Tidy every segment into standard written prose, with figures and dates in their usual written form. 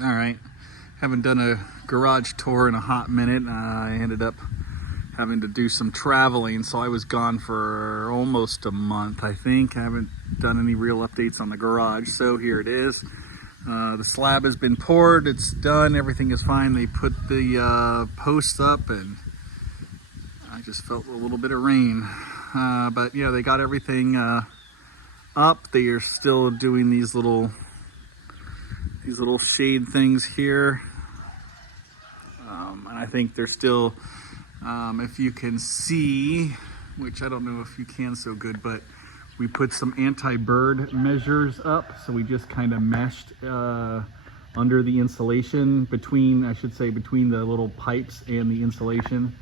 All right, haven't done a garage tour in a hot minute. I ended up having to do some traveling, so I was gone for almost a month, I think. I haven't done any real updates on the garage, so here it is. The slab has been poured, it's done, everything is fine. They put the posts up, and I just felt a little bit of rain. But yeah, they got everything up. They are still doing these little shade things here. And I think they're still, if you can see, which I don't know if you can so good, but we put some anti-bird measures up. So we just kind of meshed under the insulation between, I should say, between the little pipes and the insulation.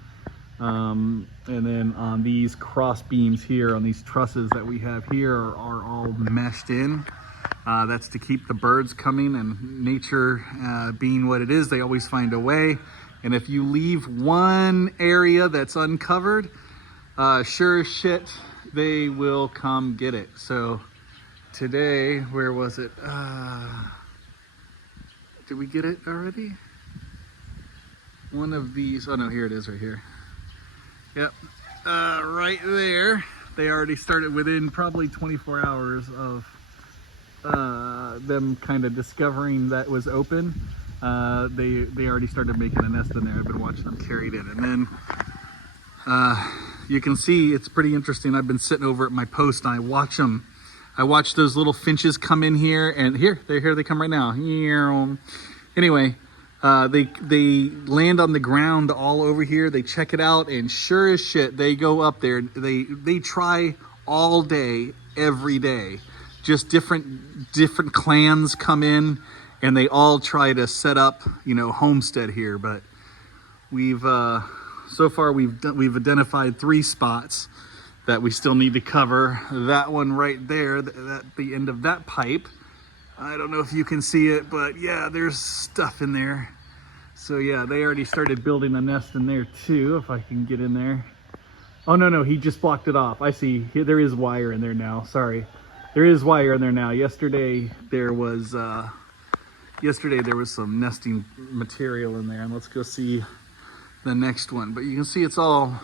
And then on these cross beams here, on these trusses that we have here are all meshed in. That's to keep the birds coming, and nature being what it is, they always find a way. And if you leave one area that's uncovered, sure as shit, they will come get it. So today, where was it? Did we get it already? One of these, oh no, here it is right here. Yep, right there. They already started within probably 24 hours of them kind of discovering that was open. They already started making a nest in there. I've been watching them carried in, and then you can see it's pretty interesting. I've been sitting over at my post and I watch them. I watch those little finches come in here, and here they come right now. Anyway, they land on the ground all over here. They check it out, and sure as shit, they go up there. They try all day, every day. Just different clans come in, and they all try to set up, homestead here. But we've so far we've identified 3 spots that we still need to cover. That one right there, at the end of that pipe. I don't know if you can see it, but yeah, there's stuff in there. So yeah, they already started building a nest in there too, if I can get in there. Oh no, he just blocked it off. I see, there is wire in there now, sorry. There is wire in there now. Yesterday there was some nesting material in there, and let's go see the next one. But you can see it's all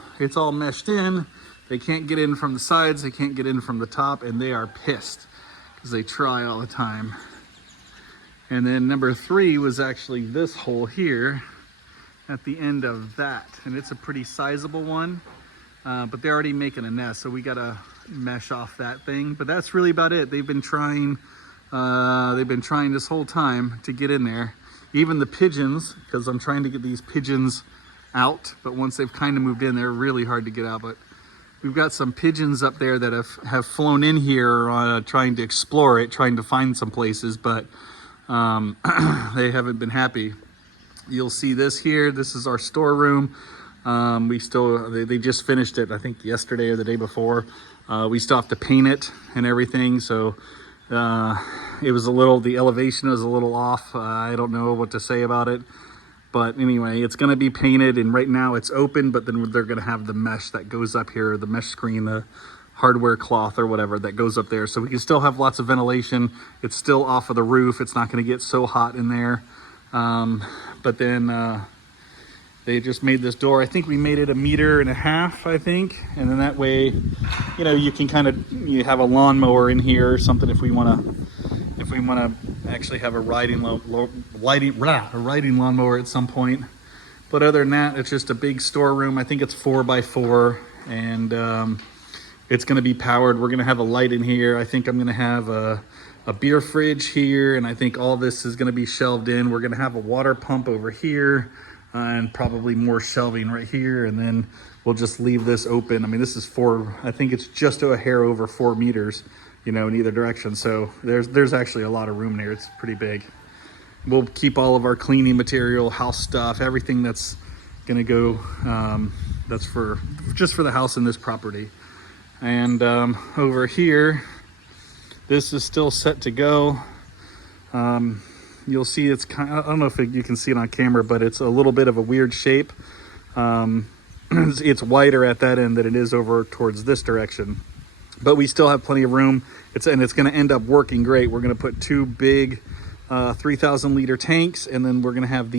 meshed in. They can't get in from the sides, they can't get in from the top, and they are pissed because they try all the time. And then number 3 was actually this hole here at the end of that, and it's a pretty sizable one, but they're already making a nest, so we gotta mesh off that thing. But that's really about it. They've been trying this whole time to get in there. Even the pigeons, because I'm trying to get these pigeons out, but once they've kind of moved in, they're really hard to get out. But we've got some pigeons up there that have flown in here trying to explore it, trying to find some places, but they haven't been happy. You'll see this here. This is our storeroom. They just finished it, I think yesterday or the day before. We still have to paint it and everything, so the elevation is a little off. I don't know what to say about it, but anyway, it's going to be painted, and right now it's open, but then they're going to have the mesh that goes up here, the mesh screen, the hardware cloth or whatever that goes up there, so we can still have lots of ventilation. It's still off of the roof. It's not going to get so hot in there. But then they just made this door. I think we made it 1.5 meters, I think, and then that way, you can you have a lawnmower in here or something if we want to actually have a riding lawnmower at some point. But other than that, it's just a big storeroom. I think it's 4x4, and it's going to be powered. We're going to have a light in here. I think I'm going to have a beer fridge here, and I think all this is going to be shelved in. We're going to have a water pump over here, and probably more shelving right here, and then we'll just leave this open. I mean, this is I think it's just a hair over 4 meters, in either direction. So there's actually a lot of room there. It's pretty big. We'll keep all of our cleaning material, house stuff, everything that's gonna go, that's just for the house and this property. And over here, this is still set to go. You'll see it's I don't know if you can see it on camera, but it's a little bit of a weird shape. It's wider at that end than it is over towards this direction, but we still have plenty of room. It's going to end up working great. We're going to put 2 big 3,000 liter tanks, and then we're gonna have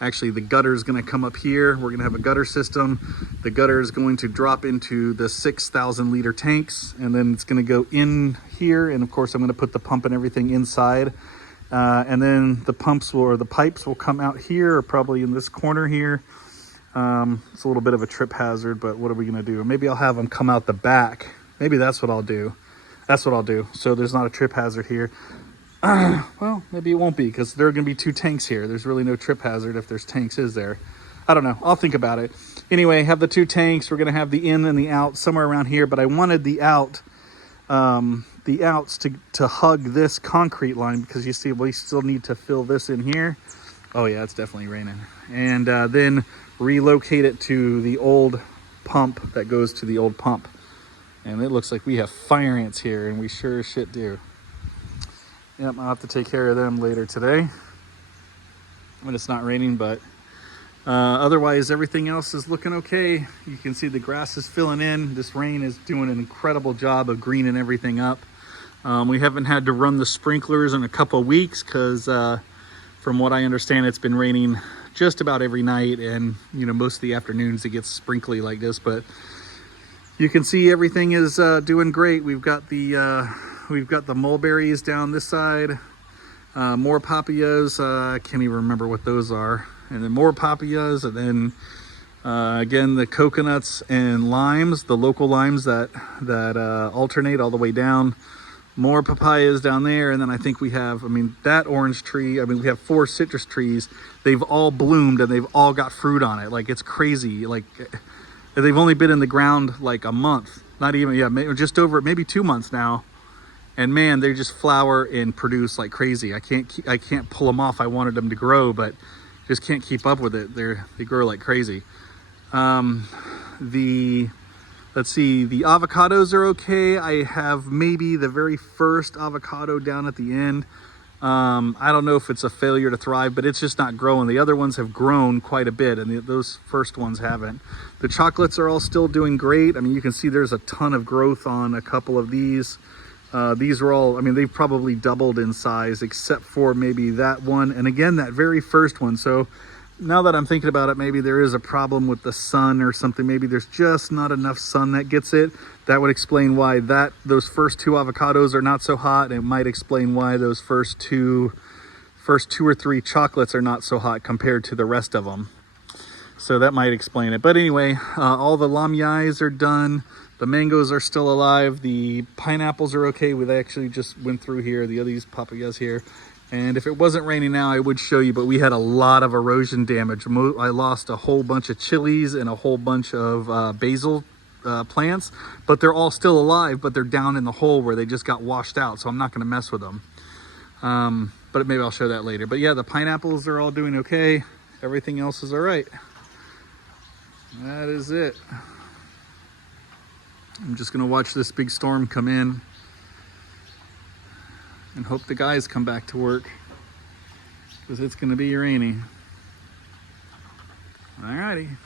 actually the gutter is gonna come up here. We're gonna have a gutter system. The gutter is going to drop into the 6,000 liter tanks, and then it's gonna go in here, and of course I'm gonna put the pump and everything inside. And then the pipes will come out here, or probably in this corner here. It's a little bit of a trip hazard, but what are we gonna do? Maybe I'll have them come out the back. Maybe that's what I'll do. So there's not a trip hazard here. Well, maybe it won't be, because there are gonna be 2 tanks here. There's really no trip hazard if there's tanks, is there? I don't know, I'll think about it. Anyway, have the 2 tanks. We're gonna have the in and the out somewhere around here, but I wanted the outs to hug this concrete line, because you see we still need to fill this in here. Oh yeah, it's definitely raining. And then relocate it to the old pump that goes to the old pump. And it looks like we have fire ants here, and we sure as shit do. Yep, I'll have to take care of them later today when it's not raining, but otherwise everything else is looking okay. You can see the grass is filling in. This rain is doing an incredible job of greening everything up. We haven't had to run the sprinklers in a couple of weeks, because from what I understand, it's been raining just about every night, and you know, most of the afternoons it gets sprinkly like this. But you can see everything is doing great. We've got the mulberries down this side, more papayas. I can't even remember what those are. And then more papayas, and then again the coconuts and limes, the local limes that alternate all the way down. More papayas down there, and then I think we have, that orange tree, we have 4 citrus trees. They've all bloomed and they've all got fruit on it. Like, it's crazy. Like, they've only been in the ground like a month, not even, just over maybe 2 months now. And man, they just flower and produce like crazy. I can't pull them off. I wanted them to grow, but just can't keep up with it. They grow like crazy. Let's see, the avocados are okay. I have maybe the very first avocado down at the end. I don't know if it's a failure to thrive, but it's just not growing. The other ones have grown quite a bit, and those first ones haven't. The chocolates are all still doing great. You can see there's a ton of growth on a couple of these. These are all, they've probably doubled in size, except for maybe that one. And again, that very first one. So now that I'm thinking about it, maybe there is a problem with the sun or something. Maybe there's just not enough sun that gets it. That would explain why those first 2 avocados are not so hot. It might explain why those first two or 3 chocolates are not so hot compared to the rest of them. So that might explain it. But anyway, all the lamyais are done. The mangoes are still alive. The pineapples are okay. We actually just went through here, these papayas here. And if it wasn't raining now, I would show you, but we had a lot of erosion damage. I lost a whole bunch of chilies and a whole bunch of basil plants, but they're all still alive, but they're down in the hole where they just got washed out, so I'm not gonna mess with them. But maybe I'll show that later. But yeah, the pineapples are all doing okay. Everything else is all right. That is it. I'm just gonna watch this big storm come in and hope the guys come back to work, because it's going to be rainy. Alrighty.